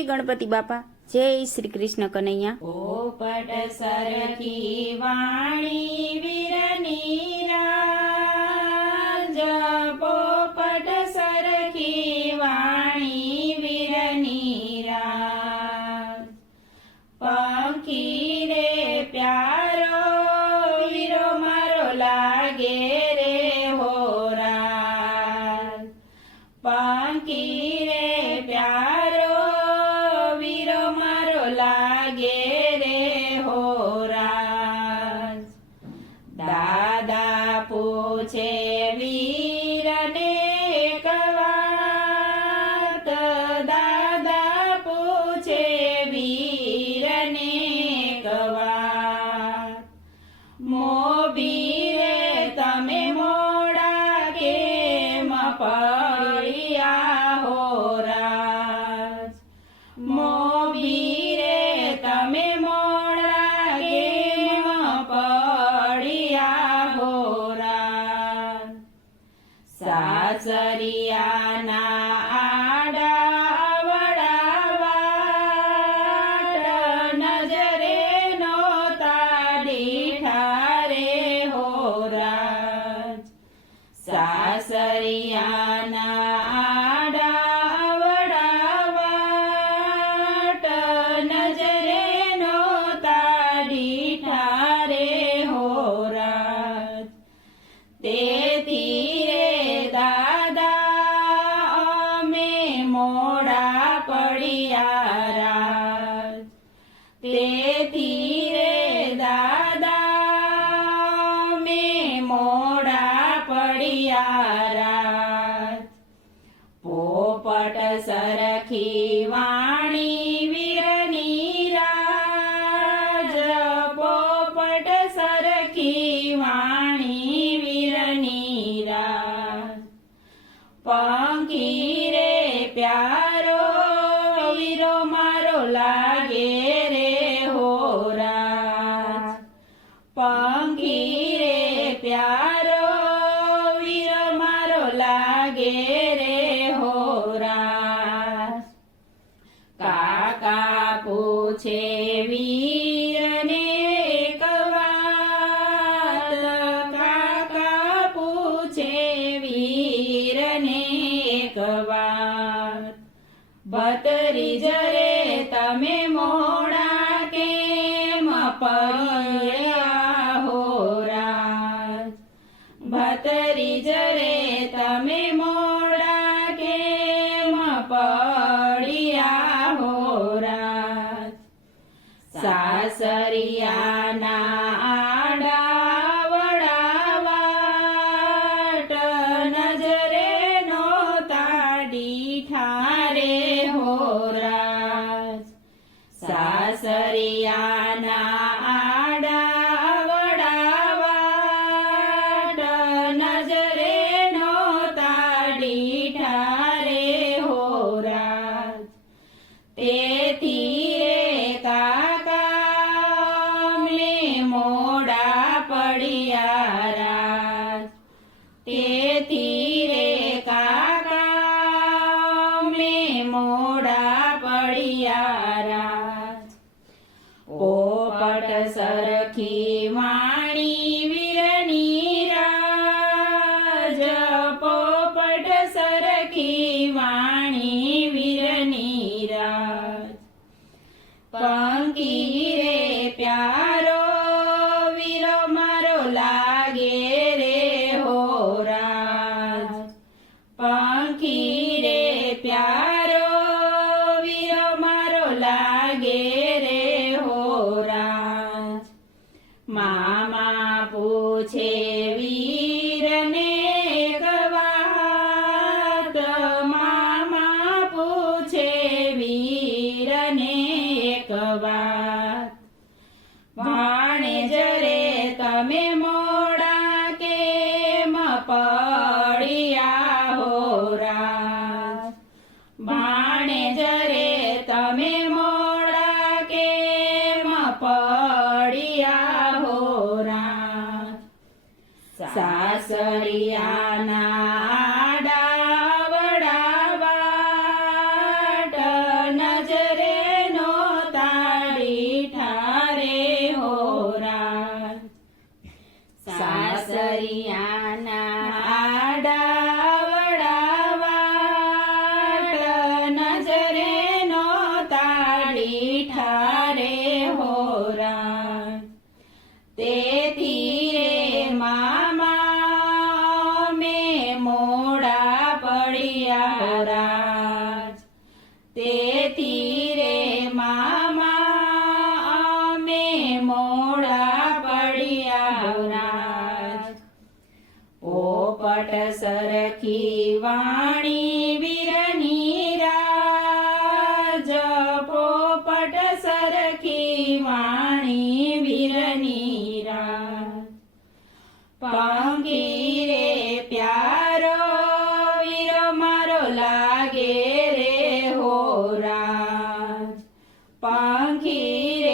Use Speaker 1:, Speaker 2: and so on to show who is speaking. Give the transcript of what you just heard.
Speaker 1: જય ગણપતિ બાપા. જય શ્રી કૃષ્ણ કનૈયા.
Speaker 2: પોપટ સરખી વાણી છે Zaria. રાત પોપટ સરખી વાણી વીરની રાજ પોપટ સરખી વાણી વીરની રાજ પંખી રે પ્યારો, વીરો મારો લાગે રે હોરા પંખી રે પ્યારો day. સરખી વાણી મામા પૂછે વીરને કવાત મામા પૂછે વીરને કવાત વાણે જરે તમે મોડા કે મપડિયા હોરા વાણે જરે તમે મોડા કે મપ સરિયાના ડાવડાવાટ નજરે નો તાળી ઠારે હોરા સાસરિયા પાંખી